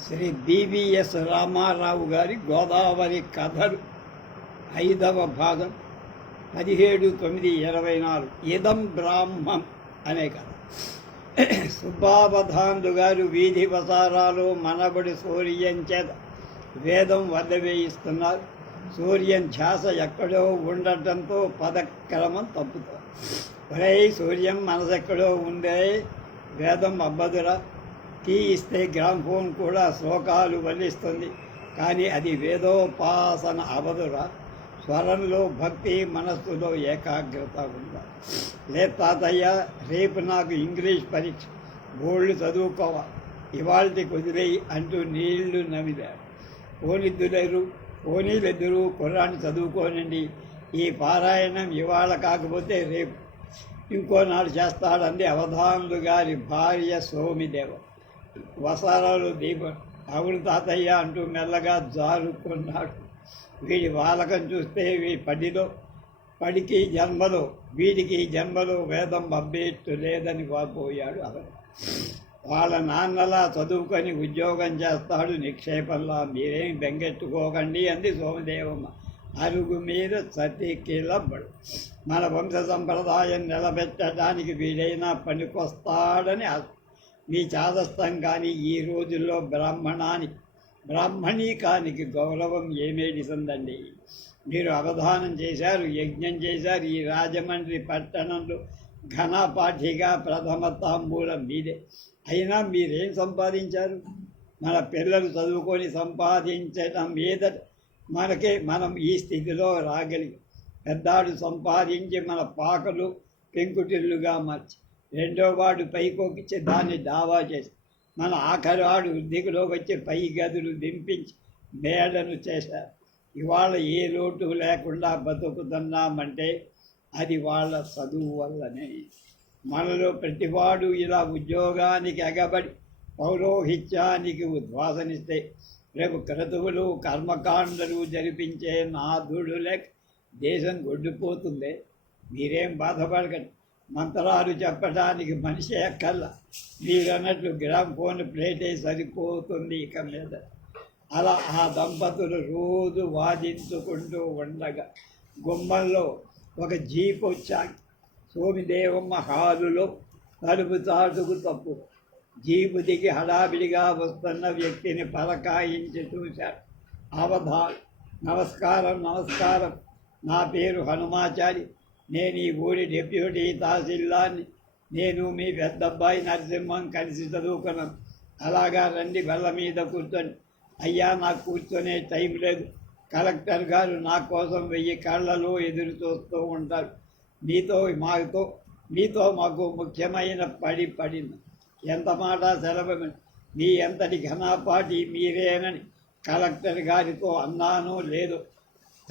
Shri BVS Ramarao గారి గోదావరి కథలు ఐదవ భాగం పదిహేడు తొమ్మిది ఇరవై నాలుగు ఇదం బ్రాహ్మం అనే కథ. సుబ్బావధాంధు గారు వీధి వసారాలు మనబడి సూర్యం చేత వేదం వదవేయిస్తున్నారు సూర్యం ధ్యాస ఎక్కడో ఉండటంతో పదక్రమం తప్పుతుంది. ఒరే సూర్యం మనసెక్కడో ఉందే? వేదం అబ్బదురా. కీ ఇస్తే గ్రామ్ ఫోన్ కూడా శ్లోకాలు వల్లిస్తుంది. కానీ అది వేదోపాసన అవదురా. స్వరంలో భక్తి మనస్సులో ఏకాగ్రత ఉందా? లే తాతయ్య రేపు నాకు ఇంగ్లీష్ పరీక్ష. బోళ్ళు చదువుకోవా? ఇవాళకి కుదిరేయి అంటూ నీళ్ళు నమిదాడు పోనిద్దులేరు పోనీలెద్దరు కుర్రాన్ని చదువుకోనండి. ఈ పారాయణం ఇవాళ కాకపోతే రేపు. ఇంకో నాడు చేస్తాడంది అవధానులు గారి భార్య సోమిదేవ. వసారాలు దీపం. అవును తాతయ్య అంటూ మెల్లగా జారుకున్నాడు. వీడి వాలకం చూస్తే వీ పడిలో పడికి జన్మలో వీడికి జన్మలో వేదం అబ్బేట్టు లేదని వాపోయాడు అతను. వాళ్ళ నాన్నలా చదువుకొని ఉద్యోగం చేస్తాడు నిక్షేపంలా మీరేం బెంగెట్టుకోకండి అంది సోమదేవమ్మ. అరుగు మీద చతికిలబ్బడు మన వంశ సంప్రదాయం నిలబెట్టడానికి వీడైనా పనికొస్తాడని మీ చాదస్తం కానీ ఈ రోజుల్లో బ్రాహ్మణానికి బ్రాహ్మణీకానికి గౌరవం ఏమేడిసిందండి మీరు అవధానం చేశారు యజ్ఞం చేశారు ఈ రాజమండ్రి పట్టణంలో ఘనపాఠిగా ప్రథమ తాంబూలం మీదే. అయినా మీరేం సంపాదించారు? మన పిల్లలు చదువుకొని సంపాదించడం మీద మనకే మనం ఈ స్థితిలో రాగలిగి. పెద్దాడు సంపాదించి మన పాకలు పెంకుటిల్లుగా మార్చి రెండో వాడు పైకొకిచ్చి దాన్ని దావా చేసి మన ఆఖరి వాడు దిగులోకి వచ్చి పై గదులు దింపించి మేడను చేశారు. ఇవాళ ఏ లోటు లేకుండా బతుకుతున్నామంటే అది వాళ్ళ చదువు వల్లనే. మనలో ప్రతివాడు ఇలా ఉద్యోగానికి ఎగబడి పౌరోహిత్యానికి ఉద్వాసనిస్తే రేపు క్రతువులు కర్మకాండలు జరిపించే నాథుడు లేక దేశం గొడ్డుపోతుంది. మీరేం బాధపడకండి. మంత్రాలు చెప్పడానికి మనిషి ఎక్కల్లా మీరు అన్నట్లు గ్రామ్ ఫోన్ ప్లేటే సరిపోతుంది ఇక మీద. అలా ఆ దంపతులు రోజు వాదించుకుంటూ ఉండగా గుమ్మంలో ఒక జీప్ వచ్చాక సోమిదేవమ్మ హాలులో తలుపు చాటుకు తప్పు. జీపు దిగి హడావిడిగా వస్తున్న వ్యక్తిని పలకాయించి చూశాడు అవధాన్ నమస్కారం నమస్కారం. నా పేరు హనుమాచారి. నేను ఈ ఊరి డిప్యూటీ తహసీల్దార్ని. నేను మీ పెద్దబ్బాయి నరసింహం కలిసి చదువుకున్నాను అలాగా రండి బల్ల మీద కూర్చొని. అయ్యా నాకు కూర్చొనే టైం లేదు. కలెక్టర్ గారు నా కోసం వెయ్యి కళ్ళలో ఎదురు చూస్తూ ఉంటారు. మీతో మాతో మీతో మాకు ముఖ్యమైన పడి పడింది. ఎంత మాట సెలవు మీ ఎంతటి ఘనపాటి మీరేనని కలెక్టర్ గారితో అన్నానో లేదు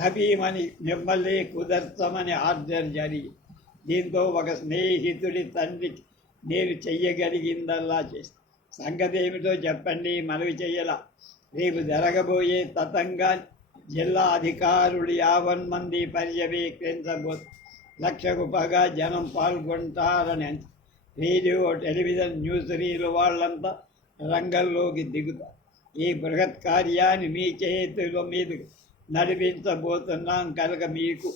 హబీమని మిమ్మల్ని కుదర్చమని ఆర్డర్ జరిగి దీంతో ఒక స్నేహితుడి తండ్రి నేను చెయ్యగలిగిందల్లా చేసి సంగతి ఏమిటో చెప్పండి మనవి చెయ్యలా. రేపు జరగబోయే తతంగా జిల్లా అధికారులు యావన్ మంది పర్యవేక్షించబో లక్షకు పగా జనం పాల్గొంటారని రేడియో టెలివిజన్ న్యూస్ రీలు వాళ్ళంతా రంగంలోకి దిగుతారు. ఈ బృహత్ కార్యాన్ని మీ చేతుల మీదకి నడిపించబోతున్నాం కనుక మీకు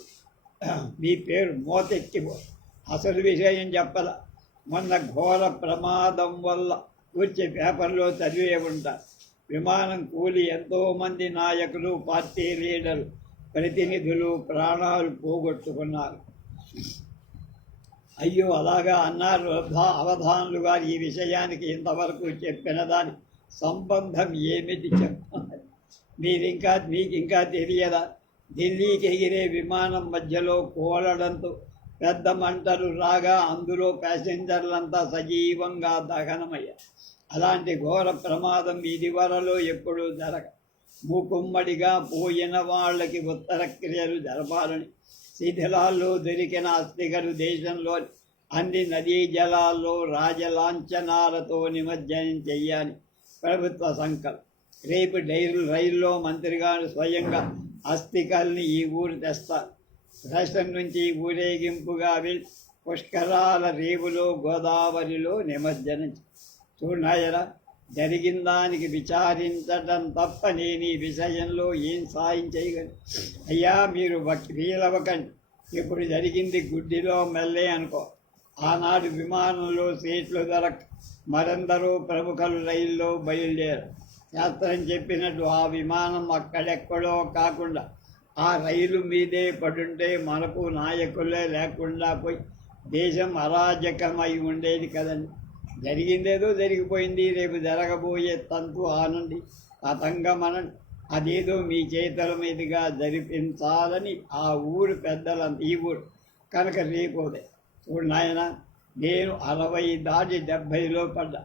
మీ పేరు మోతెక్కి అసలు విషయం చెప్పల. మొన్న ఘోర ప్రమాదం వల్ల వచ్చే పేపర్లో చదివే ఉంటా. విమానం కూలి ఎంతోమంది నాయకులు పార్టీ లీడర్లు ప్రతినిధులు ప్రాణాలు పోగొట్టుకున్నారు. అయ్యో అలాగా అన్నారు. అవధా అవధానులు గారు ఈ విషయానికి ఇంతవరకు చెప్పిన దాని సంబంధం ఏమిటి చెప్పాలి మీరింకా మీకు ఇంకా తెలియదా? ఢిల్లీకి ఎగిరే విమానం మధ్యలో కోలడంతో పెద్ద మంటలు రాగా అందులో ప్యాసింజర్లంతా సజీవంగా దహనమయ్యారు. అలాంటి ఘోర ప్రమాదం ఇదివరలో ఎప్పుడూ జరగ మూకుమ్మడిగా పోయిన వాళ్ళకి ఉత్తర క్రియలు జరపాలని శిథిలాల్లో దొరికిన అస్థికలు దేశంలో అన్ని నదీ జలాల్లో రాజలాంఛనాలతో నిమజ్జనం చెయ్యాలి ప్రభుత్వ సంకల్పం. రేపు డైరు రైల్లో మంత్రిగాను స్వయంగా అస్థికల్ని ఈ ఊరు తెస్తారు రాష్ట్రం నుంచి ఊరేగింపుగా వెళ్ళి పుష్కరాల రేవులో గోదావరిలో నిమజ్జనం చూడరా జరిగిన దానికి విచారించడం తప్ప నేను ఈ విషయంలో ఏం సాయం చేయగలను? అయ్యా మీరు వీలవకండి ఇప్పుడు జరిగింది గుడ్డిలో మెల్లే అనుకో. ఆనాడు విమానంలో సీట్లు దొరక మరందరూ ప్రముఖులు రైల్లో బయలుదేరారు. శాస్త్రం చెప్పినట్టు ఆ విమానం అక్కడెక్కడో కాకుండా ఆ రైలు మీదే పడుంటే మనకు నాయకులే లేకుండా పోయి దేశం అరాజకమై ఉండేది కదండి. జరిగిందేదో జరిగిపోయింది రేపు జరగబోయే తంతు ఆనండి అతంగమనండి అదేదో మీ చేతుల మీదుగా జరిపించాలని ఆ ఊరు పెద్దలంత ఈ ఊరు. కనుక రేపోదే చూడు నాయన నేను అరవై దాటి డెబ్భైలో పడ్డా.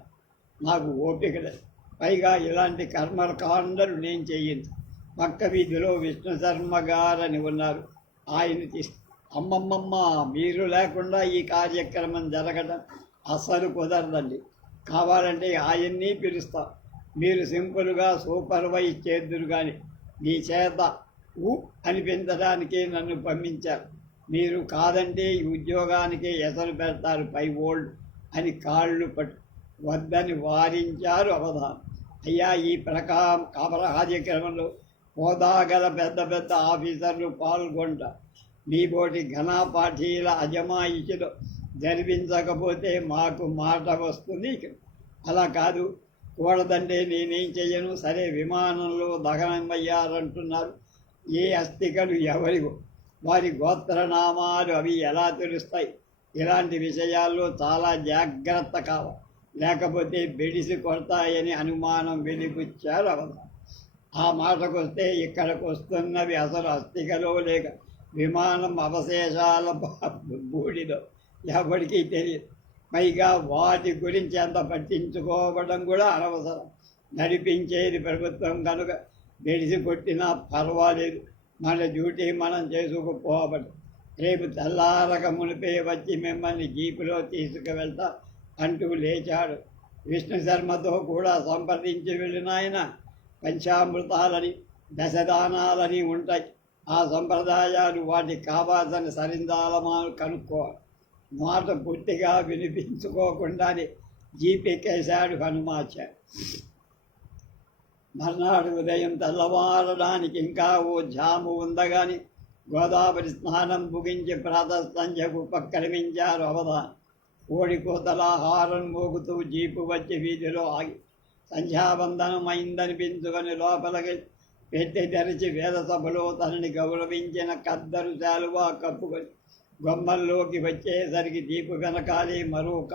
నాకు ఓపిక లేదు. పైగా ఇలాంటి కర్మల కాండలు నేను చెయ్యింది పక్క వీధిలో విష్ణు శర్మ గారని ఉన్నారు. ఆయన తీసు అమ్మమ్మమ్మ మీరు లేకుండా ఈ కార్యక్రమం జరగడం అస్సలు కుదరదండి. కావాలంటే ఆయన్ని పిలుస్తా. మీరు సింపుల్గా సూపర్వైజ్ చేద్దురు కానీ మీ చేత ఊ అనిపించడానికే నన్ను పంపించారు. మీరు కాదంటే ఈ ఉద్యోగానికి ఎసరు పెడతారు పై ఓల్డ్ అని కాళ్ళు పట్టు వద్దని వారించారు అవధానం. అయ్యా ఈ ప్రకా కాపల కార్యక్రమంలో హోదాగల పెద్ద పెద్ద ఆఫీసర్లు పాల్గొంటారు మీ బోటి పార్టీల అజమాయిషిలో జరిపించకపోతే మాకు మాట వస్తుంది అలా కాదు కూడదంటే నేనేం చెయ్యను? సరే విమానంలో దహనమయ్యారంటున్నారు. ఏ అస్థికలు ఎవరివో. వారి గోత్రనామాలు అవి ఎలా తెలుస్తాయి? ఇలాంటి విషయాల్లో చాలా జాగ్రత్త కావాలి. లేకపోతే బెడిసి కొడతాయని అనుమానం వెలిగుచ్చారు అవధానం. ఆ మాటకొస్తే ఇక్కడికి వస్తున్నవి అసలు అస్థికలో లేక విమానం అవశేషాల బూడిదో ఎవరికీ తెలియదు. పైగా వాటి గురించి అంత పట్టించుకోవడం కూడా అనవసరం. నడిపించేది ప్రభుత్వం కనుక గెలిసి కొట్టినా పర్వాలేదు. మన డ్యూటీ మనం చేసుకుపోవడం రేపు తెల్లారక మునిపే వచ్చి మిమ్మల్ని జీపులో తీసుకువెళ్తా అంటూ లేచాడు. విష్ణు శర్మతో కూడా సంప్రదించి వెళ్ళిన ఆయన పంచామృతాలని దశదానాలని ఉంటాయి. ఆ సంప్రదాయాలు వాటికి కావాల్సిన సరిందాలమాలు కనుక్కో. మాట పూర్తిగా వినిపించుకోకుండానే జీపెక్కేశాడు హనుమాచారు మర్నాడు ఉదయం తెల్లవారడానికి ఇంకా ఓ జాము ఉందగాని గోదావరి స్నానం ముగించి ప్రాతస్తంజకు ఉపక్రమించారు అవధానం. కోడి హారం మోగుతూ జీపు వచ్చి వీధిలో ఆగి సంధ్యావందనం అయిందనిపించుకొని లోపలికి పెట్టి తెరిచి వేద సభలో తనని గౌరవించిన కద్దరు శాలువా కప్పుకొని గొమ్మల్లోకి వచ్చేసరికి దీపు వెనకాలే మరొక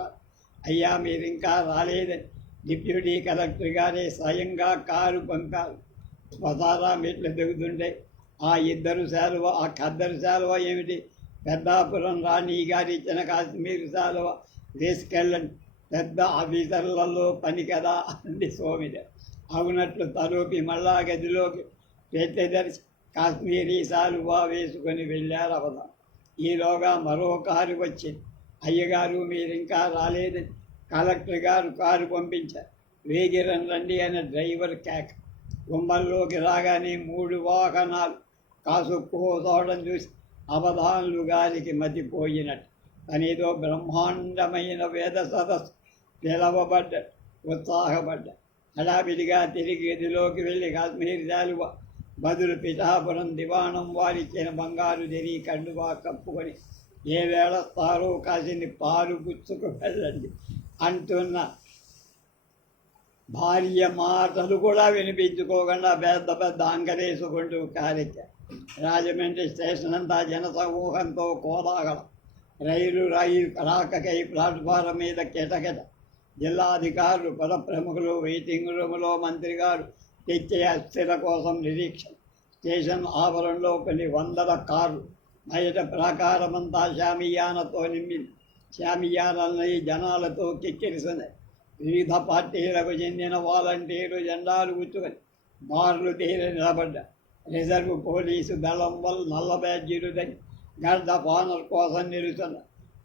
అయ్యా మీరు ఇంకా రాలేదని డిప్యూటీ కలెక్టర్ గారే స్వయంగా కారు పంపారు. స్వసారా మెట్లు దిగుతుంటే ఆ ఇద్దరు శాలువ ఆ కద్దరు శాలువ ఏమిటి? పెద్దాపురం రాణి గారి ఇచ్చిన కాశ్మీర్ శాలువ తీసుకెళ్ళండి. పెద్ద ఆఫీసర్లలో పని కదా అంది సోమిద. అవునట్లు తలూపి మళ్ళా గదిలోకి పెట్టెదరిచి కాశ్మీరీ శాలువా వేసుకొని వెళ్ళారు అవదాం ఈలోగా మరో కారు వచ్చింది. అయ్యగారు మీరు ఇంకా రాలేదని కలెక్టర్ గారు కారు పంపించారు. వేగిరం రండి అనే డ్రైవర్ కేక. గుమ్మల్లోకి రాగానే మూడు వాహనాలు కాసుక్కుపోతోవడం చూసి అవధానులు గారికి మతిపోయినట్టు. తనేదో బ్రహ్మాండమైన వేద సదస్సు పిలవబడ్డ ఉత్సాహపడ్డ. హడావిడిగా తిరిగి గదిలోకి వెళ్ళి కాశ్మీర్ దాలువ బదులు పిఠాపురం దివాణం వారిచ్చిన బంగారు తెరి కండువా కప్పుకొని ఏ వేళస్తారో కాసిని పాలు పుచ్చుకు వెళ్ళండి అంటున్న భార్య మాటలు కూడా వినిపించుకోకుండా పెద్ద పెద్ద అంగరేసుకుంటూ కారెక్క. రాజమండ్రి స్టేషన్ అంతా జనసమూహంతో కోలాగలం రైలు రైలు రాకకై ప్లాట్ఫారం మీద కిటకిట. జిల్లాధికారులు పద ప్రముఖులు వెయిటింగ్ రూములో మంత్రి గారు తెచ్చే అస్థిర కోసం నిరీక్షణ. స్టేషన్ ఆవరణలో కొన్ని వందల కార్లు. బయట ప్రాకారమంతా శామియానతో నింపింది శామియానల్ని జనాలతో కిక్కిరిసినాయి. వివిధ పార్టీలకు చెందిన వాలంటీర్లు జెండాలు గుచ్చుకొని బార్లు తీరి నిలబడ్డా. రిజర్వ్ పోలీసు దళం వల్ల నల్ల బ్యాడ్జీలుదని గడ్డ పానర్ కోసం నిలుచున్న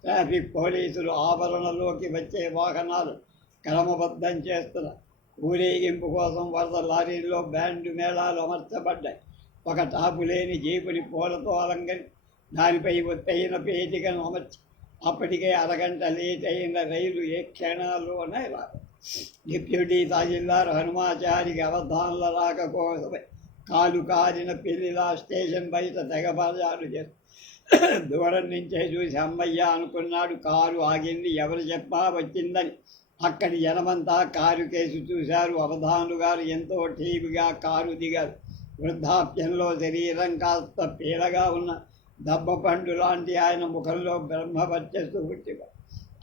ట్రాఫిక్ పోలీసులు ఆవరణలోకి వచ్చే వాహనాలు క్రమబద్ధం చేస్తున్న. ఊరేగింపు కోసం వరద లారీల్లో బ్యాండ్ మేళాలు అమర్చబడ్డాయి. ఒక టాపు లేని జీపుని పూలతో అలంకరి దానిపై ఒత్తైన పేటికను అమర్చి అప్పటికే అరగంట లేట్ అయిన రైలు ఏ క్షణాల్లోనే రాదు. డిప్యూటీ తహసీల్దార్ హనుమాచారికి అవధానుల రాక కాలు కారిన పిల్లిలా స్టేషన్ బయట తెగబజారు చేస్తూ దూరం నుంచే చూసి అమ్మయ్య అనుకున్నాడు కారు ఆగింది ఎవరు చెప్పా వచ్చిందని. అక్కడి జనమంతా కారు కేసు చూశారు. అవధానులు గారు ఎంతో టీవీగా కారు దిగారు. వృద్ధాప్యంలో శరీరం కాస్త పీలగా ఉన్న దబ్బ పండు లాంటి ఆయన ముఖంలో బ్రహ్మవర్చస్సు పుట్టి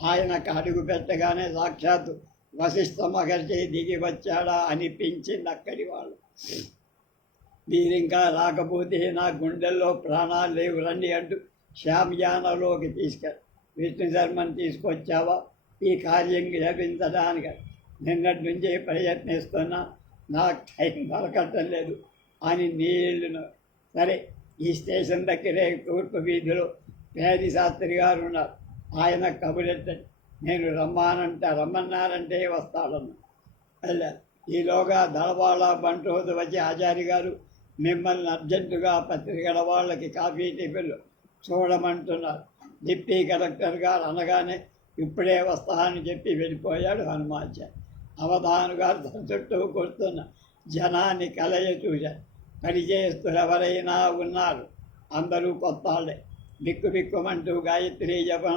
ఆయన అడుగు పెట్టగానే సాక్షాత్తు వశిష్ఠ మహర్షి దిగి వచ్చాడా అనిపించింది అక్కడి వాళ్ళు. మీరింకా రాకపోతే నా గుండెల్లో ప్రాణాలు లేవు రండి అంటూ శ్యామ్యానలోకి తీసుకెళ్ళి విష్ణు శర్మని తీసుకొచ్చావా? ఈ కార్యం లభించడానికి నిన్నటి నుంచే ప్రయత్నిస్తున్నా. నాకు టైం దొరకటం లేదు అని నీళ్ళను సరే ఈ స్టేషన్ దగ్గరే తూర్పు వీధిలో పేది శాస్త్రి గారు ఉన్నారు. ఆయన కబురెట్టండి నేను రమ్మానంటే రమ్మన్నారంటే వస్తాడన్న అలా ఈలోగా దళవాళ్ళ బంటోదు వచ్చి ఆచారి గారు మిమ్మల్ని అర్జెంటుగా పత్రికల వాళ్ళకి కాఫీ టిఫిన్లు చూడమంటున్నారు. డిప్టీ కలెక్టర్ గారు అనగానే ఇప్పుడే వస్తానని చెప్పి వెళ్ళిపోయాడు హనుమాచారి అవధాను గారు తన చుట్టూ కొడుతున్న జనాన్ని కలయ చూశారు పరిచయస్తులు ఎవరైనా ఉన్నారు. అందరూ కొత్త వాళ్ళే బిక్కు బిక్కుమంటూ గాయత్రి జపం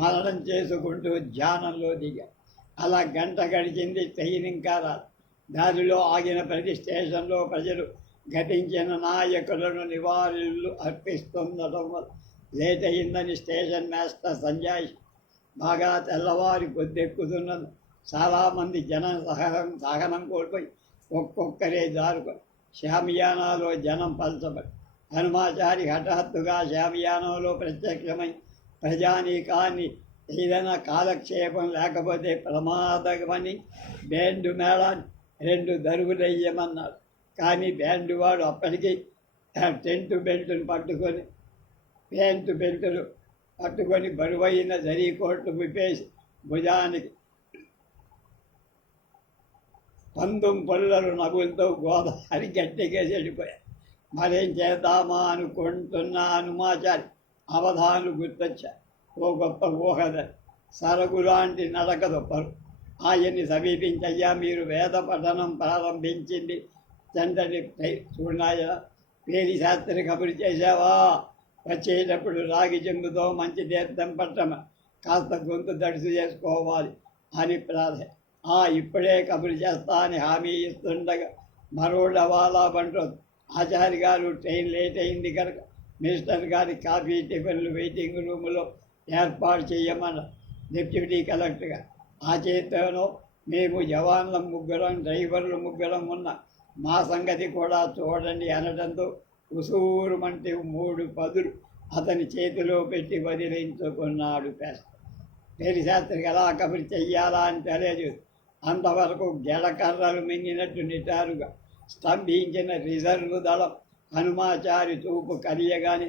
మరణం చేసుకుంటూ ధ్యానంలో దిగారు అలా గంట గడిచింది ట్రైన్ ఇంకా రాదు దారిలో ఆగిన ప్రతి స్టేషన్లో ప్రజలు గతించిన నాయకులను నివారులు అర్పిస్తుండటం వల్ల లేట్ అయిందని స్టేషన్ మాస్టర్ సంజయ్ బాగా తెల్లవారి కొద్దెక్కుతున్నది చాలామంది జన సహనం సహనం కోల్పోయి ఒక్కొక్కరే జారుకొని శామియానాలో జనం పలచబడి. హనుమాచారి హఠాత్తుగా శామియానంలో ప్రత్యక్షమై ప్రజానీకాన్ని ఏదైనా కాలక్షేపం లేకపోతే ప్రమాదమని బ్యాండు మేళాన్ని రెండు దరుగులయ్యమన్నారు కానీ బ్యాండు వాడు అప్పటికి టెంటు బెల్టును పట్టుకొని ప్యాంటు బెల్టులు పట్టుకొని బరువైన జరీ కోట్లు విప్పేసి భుజానికి పందుం పొల్లలు నవ్వులతో గోదావరి గట్టిగా చెడిపోయాయి మరేం చేద్దామా అనుకుంటున్నా హనుమాచారి అవధాను గుర్తొచ్చా. ఓ గొప్ప ఊహద. సరగు లాంటి నడక దొప్పరు ఆయన్ని సమీపించయ్యా. మీరు వేద పఠనం ప్రారంభించింది. చంద్రని చూడాయ పేరు శాస్త్రి కబురు చేసావా వచ్చేటప్పుడు రాగి చెంబుతో మంచి తీర్థం పట్టమ? కాస్త గొంతు దడుసు చేసుకోవాలి అని ప్రార్థన ఆ ఇప్పుడే కబురు చేస్తా అని హామీ ఇస్తుండగా మరో డవాలా బంటోదు ఆచార్య గారు ట్రైన్ లేట్ అయింది కనుక మినిస్టర్ గారి కాఫీ టిఫిన్లు వెయిటింగ్ రూములో ఏర్పాటు చేయమన్నారు. డిప్యూటీ కలెక్టర్గా ఆ చేతిలో మేము జవాన్ల ముగ్గురం డ్రైవర్లు ముగ్గురం ఉన్న మా సంగతి కూడా చూడండి అనడంతో ఉసూరుమంటే మూడు పదులు అతని చేతిలో పెట్టి వదిలించుకున్నాడు పేస్త పేరు ఎలా కబురు చెయ్యాలా అని తెలియదు అంతవరకు గెడకర్రలు మింగినట్టు నిటారుగా స్తంభించిన రిజర్వ్ దళం హనుమాచారి చూపు కలియగానే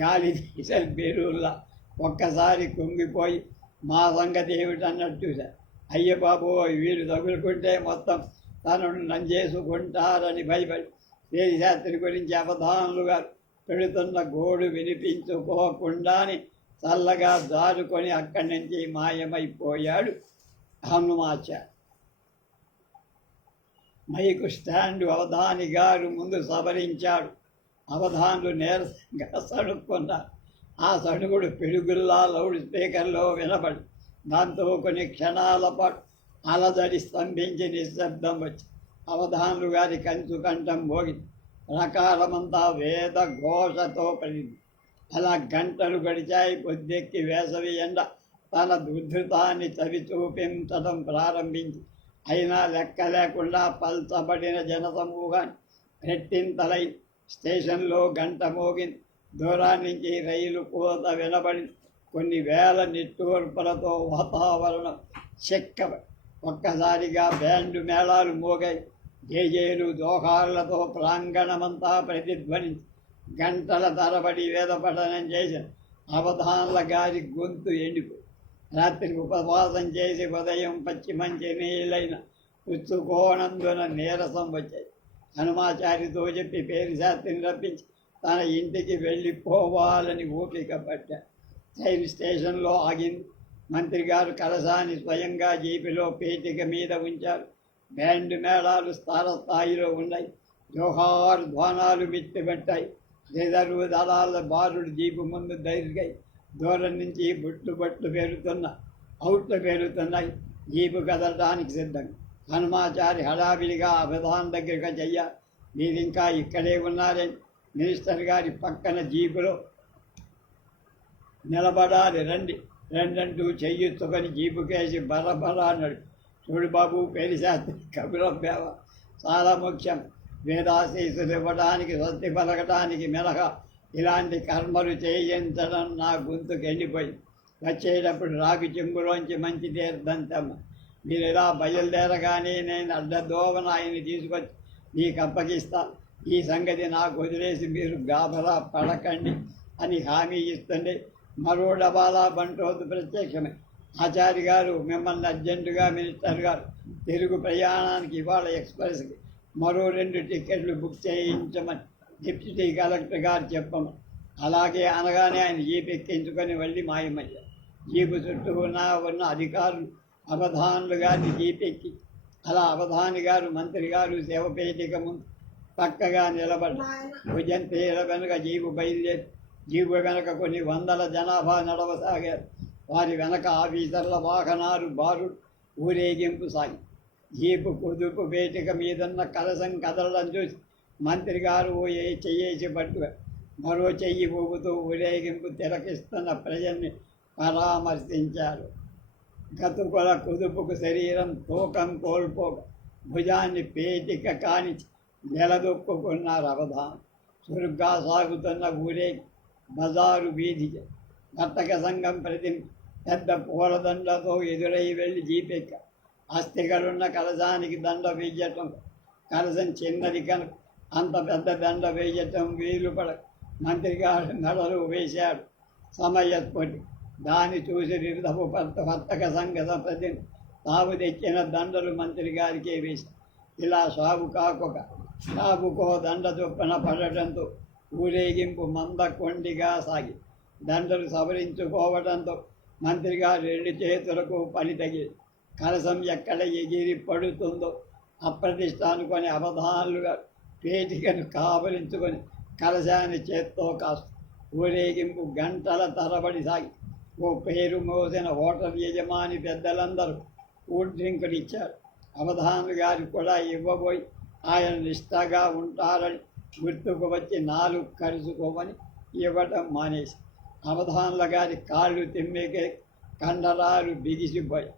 గాలి తీసే బెరుల్లా ఒక్కసారి కుంగిపోయి మా సంగతి ఏమిటన్నట్టు చూశారు అయ్య బాబు తగులుకుంటే మొత్తం తనను నంజేసుకుంటారని భయపడి శ్రీశాస్త్రి గురించి అవధానులుగా పెడుతున్న గోడు వినిపించుకోకుండానే చల్లగా దారుకొని అక్కడి నుంచి మాయమైపోయాడు హనుమాచార్య మైకు స్టాండ్ అవధాని గారు ముందు సవరించాడు. అవధానులు నీరసంగా సడుక్కున్నారు ఆ సడుగుడు పిడుగుల్లా లౌడ్ స్పీకర్లో వినబడి దాంతో కొన్ని క్షణాల పాటు అలజడి స్తంభించి నిశ్శబ్దం వచ్చి అవధానులు గారి కంచు కంఠం మోగింది. ప్రకారమంతా వేద ఘోషతో పడింది అలా గంటలు గడిచాయి పొద్దెక్కి వేసవి ఎండ తన ఉద్ధృతాన్ని చవి చూపించడం ప్రారంభించి అయినా లెక్క లేకుండా పల్చబడిన జనసమూహం రెట్టింతలై స్టేషన్లో గంట మోగింది దూరం నుంచి రైలు కోత వినబడి కొన్ని వేల నిట్టూర్పులతో వాతావరణం చెక్క ఒక్కసారిగా బ్యాండు మేళాలు మోగాయి. జేజేలు దోహాలతో ప్రాంగణమంతా ప్రతిధ్వనించి గంటల తరబడి వేదపఠనం చేసిన అవధానుల గారి గొంతు ఎండిపోయి రాత్రికి ఉపవాసం చేసి ఉదయం పచ్చి మంచి నీళ్ళైన పుచ్చుకోనందున నీరసం వచ్చాయి. హనుమాచారితో చెప్పి పేరు శాస్త్రిని రప్పించి తన ఇంటికి వెళ్ళిపోవాలని ఓపిక పట్టా. రైలు స్టేషన్లో ఆగింది. మంత్రి గారు కలసాన్ని స్వయంగా జీపిలో పేటిక మీద ఉంచారు. బ్యాండ్ మేళాలు స్థాన స్థాయిలో ఉన్నాయి. జోహార్ ధ్వానాలు మిట్టుబెట్టాయి రిజర్వు దళాల బారుడు జీపు ముందు దైర్గాయి దూరం నుంచి బుట్లు బట్లు పెరుగుతున్న అవుట్లు పేరుతున్నాయి జీపు కదలడానికి సిద్ధం. హనుమాచారి హడావిడిగా అభిధాన్ దగ్గరగా చెయ్య మీరు ఇంకా ఇక్కడే ఉన్నారని మినిస్టర్ గారి పక్కన జీపులో నిలబడాలి. రండి. రెండంటూ చెయ్యెత్తుకొని జీపు జీపుకేసి బరబరా అన్నాడు. చూడు బాబు పెరిశాస్త్రి కబురబ్బేవ చాలా ముఖ్యం. వేదాశీసులు ఇవ్వడానికి స్వస్తి పలకడానికి మెలక ఇలాంటి కర్మలు చేయించడం నా గొంతుకు ఎండిపోయి వచ్చేటప్పుడు రాగి చెంబులోంచి మంచి తీర్థంతమ్మ మీరు ఇలా బయలుదేరగానే నేను అడ్డదోవన ఆయన్ని తీసుకొచ్చి మీకు అప్పగిస్తా. ఈ సంగతి నాకు వదిలేసి మీరు గాబరా పడకండి అని హామీ ఇస్తుండే మరో డబాలా బంటోదు ప్రత్యక్షమే. ఆచార్య గారు మిమ్మల్ని అర్జెంటుగా మినిస్టర్ గారు తెలుగు ప్రయాణానికి ఇవాళ ఎక్స్ప్రెస్కి మరో రెండు టికెట్లు బుక్ చేయించమని డిప్యూటీ కలెక్టర్ గారు చెప్పమని అలాగే అనగానే ఆయన జీపెక్కించుకొని వెళ్ళి మాయమయ్యారు జీపు చుట్టూ ఉన్న ఉన్న అధికారులు అవధానులు గారిని జీపెక్కి. అలా అవధాని గారు మంత్రి గారు సేవపేటిక ముందు పక్కగా నిలబడ్డారు భుజంతీల వెనుక జీపు బయలుదేరి జీపు వెనుక కొన్ని వందల జనాభా నడవసాగారు. వారి వెనక ఆఫీసర్ల వాహనాలు బారుడు ఊరేగింపు సాగి. జీపు పొదుపు వేటిక మీదున్న కలసం కదలడం చూసి మంత్రి గారు ఓ ఏ చెయ్యేసి పట్టు మరో చెయ్యి ఊపుతూ ఊరేగింపు తిలకిస్తున్న ప్రజల్ని పరామర్శించారు. గతుకుల కుదుపుకు శరీరం తూకం కోల్పోక భుజాన్ని పేటిక కాని నిలదొక్కుకున్నారు అవధానం. చురుగ్గా సాగుతున్న ఊరే బజారు వీధి వర్తక సంఘం ప్రతి పెద్ద పూలదండతో ఎదురై వెళ్ళి జీపెక్క. అస్థికలున్న కలశానికి దండ వేయటం కలశం చిన్నది కనుక అంత పెద్ద దండ వేయటం వీలు పడ మంత్రి గారు మెడలు వేశాడు. సమయస్ఫుటి దాన్ని చూసి నిర్ధపు భర్త వర్తక సంఘ ప్రతి తాము తెచ్చిన దండలు మంత్రి గారికే వేసి ఇలా సాగు కాకొక సాగుకో దండ చొప్పున పడటంతో ఊరేగింపు మంద కొండిగా సాగి దండలు సవరించుకోవడంతో మంత్రి గారు రెండు చేతులకు పని తగి కలసం ఎక్కడ ఎగిరి పడుతుందో అప్రతిష్ట అనుకొని అవధానాలుగా పేటికను కావలించుకొని కలశాన్ని చేత్తో కాస్త ఊరేగింపు గంటల తరబడి సాగి ఓ పేరు మోసిన హోటల్ యజమాని పెద్దలందరూ కూల్ డ్రింకులు ఇచ్చారు. అవధానులు గారు కూడా ఇవ్వబోయి ఆయన నిష్టగా ఉంటారని గుర్తుకు వచ్చి నాలుగు కలుసుకోమని ఇవ్వటం మానేసి అవధానుల గారి కాళ్ళు తిమ్మికే కండరాలు బిగిసిపోయి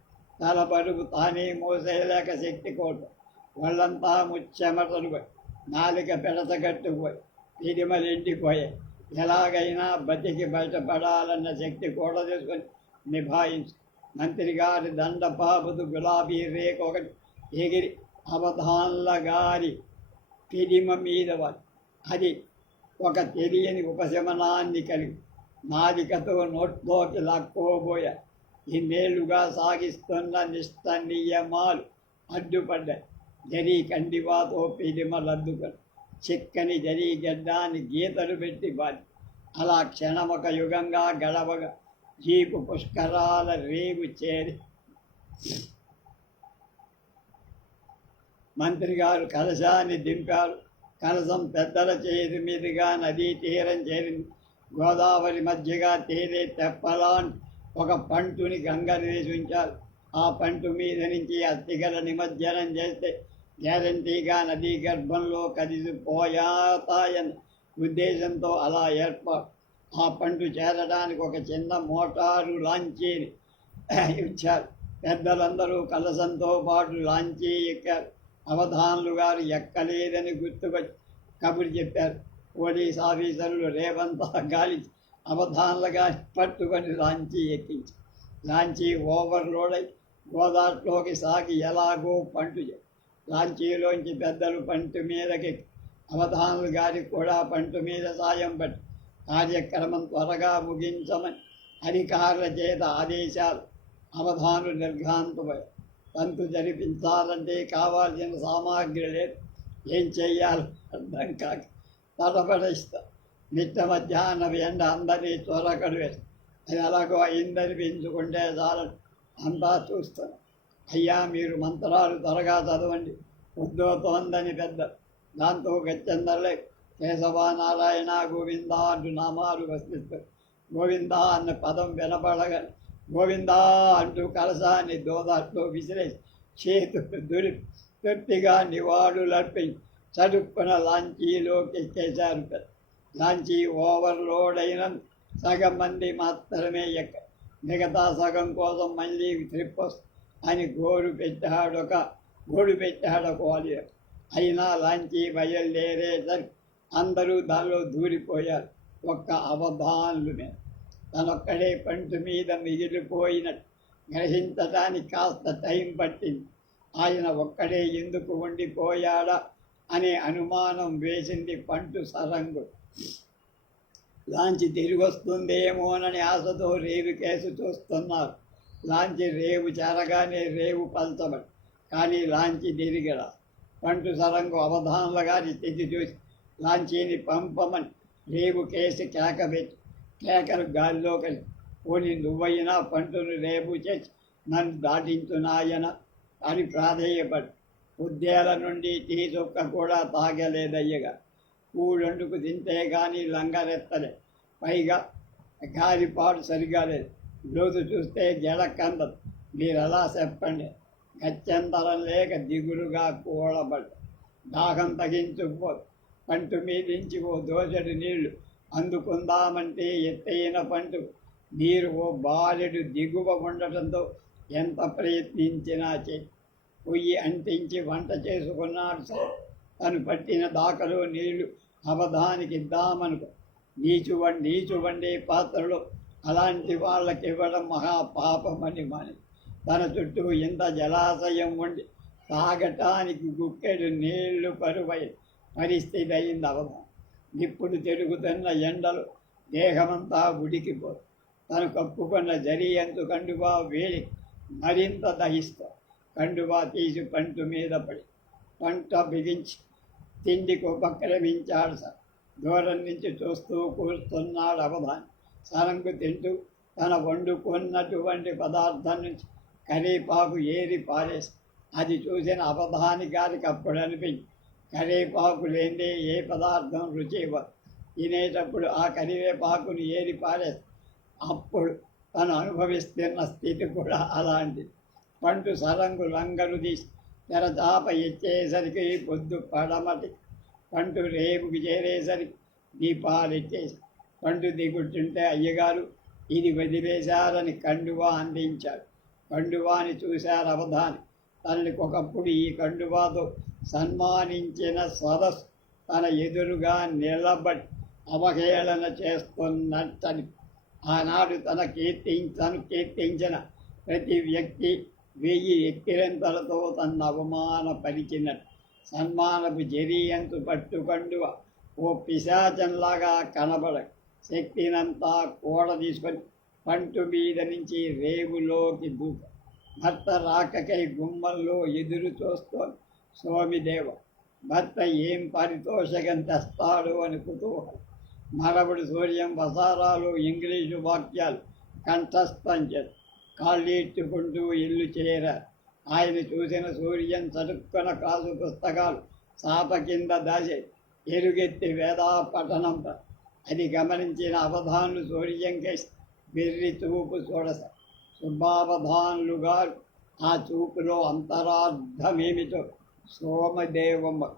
తల బరువు తానే మోసేయలేక శక్తి కోట వాళ్ళంతా ముచ్చెమటలు పోయి నాలుక పెడతగట్టుకుపోయి పిడిమలు ఎండిపోయాయి ఎలాగైనా బతికి బయటపడాలన్న శక్తి కూడా తీసుకొని నిభాయించు. మంత్రి గారి దండ గులాబీ రేఖ ఒకటి ఎగిరి అవధాన్ల గారి పిడిమ మీద అది ఒక తెలియని ఉపశమనాన్ని కలిగి నాదికతో నోట్లోకి లాక్కోబోయా ఇన్నేళ్ళుగా సాగిస్తున్న నిష్ట నియమాలు అడ్డుపడ్డాయి. జరీ కండివాతో పిడిమ చిక్కని జరీ గడ్డాన్ని గీతలు పెట్టి బాది. అలా క్షణమొక యుగంగా గడవగా. జీపు పుష్కరాల రేవు చేరి. మంత్రి గారు కలశాన్ని దింపారు. కలశం పెద్దల చేతి మీదుగా నదీ తీరం చేరింది. గోదావరి మధ్యగా తేలే తెప్పలాంటి ఒక పంటుని గంగ వేసి ఉంచారు ఆ పంటు మీద నుంచి అస్థిగల నిమజ్జనం చేస్తే గ్యారంటీగా నదీ గర్భంలో కదిలిపోయాతాయన్న ఉద్దేశంతో అలా ఏర్పా ఆ పండు చేరడానికి ఒక చిన్న మోటారు లాంచీని ఇచ్చారు. పెద్దలందరూ కలసంతో పాటు లాంచీ ఎక్కారు. అవధానులు గారు ఎక్కలేదని గుర్తుకొచ్చి కబురు చెప్పారు. పోలీస్ ఆఫీసర్లు రేవంతా గాలి అవధానులుగా పట్టుకొని లాంచీ ఎక్కించి లాంచీ ఓవర్లోడ్ అయి గోదాట్లోకి సాగి ఎలాగో పంటు లాంచీలోంచి పెద్దలు పంటు మీదకి అవధానులు గారికి కూడా పంటు మీద సాయం పట్టి కార్యక్రమం త్వరగా ముగించమని అధికారుల చేత ఆదేశాలు. అవధానులు నిర్ఘాంతమై తంతు జరిపించాలంటే కావాల్సిన సామాగ్రి లేదు. ఏం చేయాలి అర్థం కాక తడబడిస్తా నిత్య మధ్యాహ్నం ఎండ అందరినీ త్వరకడు వేసి అది అలాగో అయిందనిపించుకుంటే చాలు అంతా చూస్తాను. అయ్యా మీరు మంత్రాలు త్వరగా చదవండి. ఉద్యోతోందని పెద్ద. దాంతో గచ్చందర్లే. కేశవ నారాయణ గోవింద అంటూ నామాలు వస్తున్నారు గోవింద అన్న పదం వినపడగా గోవింద అంటూ కలసాన్ని దోదాట్లో విసిరేసి చేతు దురి తృప్తిగా నివాళులర్పించి చదువుకున్న లాంచీలోకి ఎక్కేశారు లాంచీ ఓవర్లోడ్ అయిన సగం మంది మాత్రమే ఎక్క. మిగతా సగం కోసం మళ్ళీ ట్రిప్ వస్తుంది అని గోరు పెట్టాడొక గోడు పెట్టాడకోవాలి వాళ్ళు అయినా బయలుదేరే బయలుదేరేసరికి అందరూ దానిలో దూరిపోయారు. ఒక్క అవధానులు మీద తనొక్కడే పంటు మీద మిగిలిపోయినట్టు గ్రహించటానికి కాస్త టైం పట్టింది. ఆయన ఒక్కడే ఎందుకు ఉండిపోయాడా అనే అనుమానం వేసింది పంటు సరంగు. లాంచి తిరిగి వస్తుందేమోనని ఆశతో రేవు కేసు చూస్తున్నారు. లాంచి రేవు చేరగానే రేవు పల్చబడి కానీ లాంచి తిరిగిరా పంటు సరంగు అవధానుల గారి స్థితి చూసి లాంచీని పంపమని రేవు కేసి కేకబెట్టి కేకలు గాలిలో కలిసి పోని నువ్వైనా పంటును రేపు చేసి నన్ను దాటించునాయన అని ప్రాధేయపడి. ఉద్యాల నుండి టీ చుక్క కూడా తాగలేదయ్యగా. కూడండుకు తింటే కానీ లంగరెత్తలే. పైగా గాలిపాడు సరిగా లేదు. లోతు చూస్తే జడకందదు మీరు ఎలా చెప్పండి? గత్యంతరం లేక దిగులుగా కూడబడ్డ దాహం తగించుకో పంటు మీదించి ఓ దోసెడు నీళ్ళు అందుకుందామంటే ఎత్తైన పంటు. నీరు ఓ బాలెడు దిగువ ఉండటంతో ఎంత ప్రయత్నించినా చే పొయ్యి అంటించి వంట చేసుకున్నాడు సార్. తను పట్టిన దాకలో నీళ్ళు అవధానికి ఇద్దామనుకో. నీచు నీచు వండే పాత్రలో అలాంటి వాళ్ళకి ఇవ్వడం మహాపాపమని మని. తన చుట్టూ ఇంత జలాశయం ఉండి తాగటానికి గుక్కెడు నీళ్ళు పరువై పరిస్థితి అయింది అవధం ఇప్పుడు తిరుగుతున్న ఎండలు దేహమంతా ఉడికిపో. తను కప్పుకున్న జరి ఎంతు కండువా వేడి మరింత దహిస్తా. కండువా తీసి పంటు మీద పడి పంట బిగించి తిండికి ఉపక్రమించాడు సార్. దూరం నుంచి చూస్తూ కూర్చున్నాడు అవధాని. సరంగు తింటూ తన వండుకున్నటువంటి పదార్థం నుంచి కరేపాకు ఏరి పారేసి అది చూసిన అవధాని గారికి అప్పుడు అనిపించి కరేపాకు లేనిదే ఏ పదార్థం రుచి ఇవ్వదు తినేటప్పుడు ఆ కరివేపాకుని ఏరి పారేసి అప్పుడు తను అనుభవిస్తున్న స్థితి కూడా అలాంటిది. పండు సరంగు లంగరు తీసి తెరచాప ఎచ్చేసరికి పొద్దు పడమటి పంటు రేపుకి చేరేసరికి దీపాలు ఎత్తేసి పండు దిగుతుంటే అయ్యగారు ఇది వదిలేశారని కండువా అందించాడు. కండువాని చూశారు అవధాని. తనకు ఒకప్పుడు ఈ కండువాతో సన్మానించిన సదస్సు తన ఎదురుగా నిలబడి అవహేళన చేస్తున్నట్టని. ఆనాడు తన కీర్తి తను కీర్తించిన ప్రతి వ్యక్తి వెయ్యి ఎక్కిరెంతలతో తన అవమానపరిచినట్టు సన్మానపు జరీయంతు పట్టుకండువ ఓ పిశాచంలాగా కనబడ శక్తినంతా కూడ తీసుకొని పంటు మీద నుంచి రేవులోకి దూక భర్త రాకకై గుమ్మల్లో ఎదురు చూస్తోంది స్వామిదేవ. భర్త ఏం పారితోషకం తెస్తాడు అని కుతూహలం మరబడి సూర్యం వసారాలు ఇంగ్లీషు వాక్యాలు కంఠస్థం చేసి కాళ్ళీడ్చుకుంటూ ఇల్లు చేర. ఆయన చూసిన సూర్యం చదువుకున్న కాసు పుస్తకాలు చాప కింద దాచి. ఎరుగెత్తి వేదా పఠనం అది గమనించిన అవధానులు సూర్యం కేసి చూపు చూడస. శుభావధానులు గారు ఆ చూపులో అంతరార్థమేమిటో సోమదేవమ్మ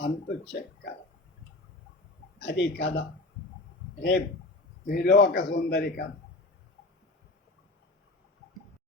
అంతు చెక్క. అది కథ. రేపు త్రిలోక సుందరి కథ.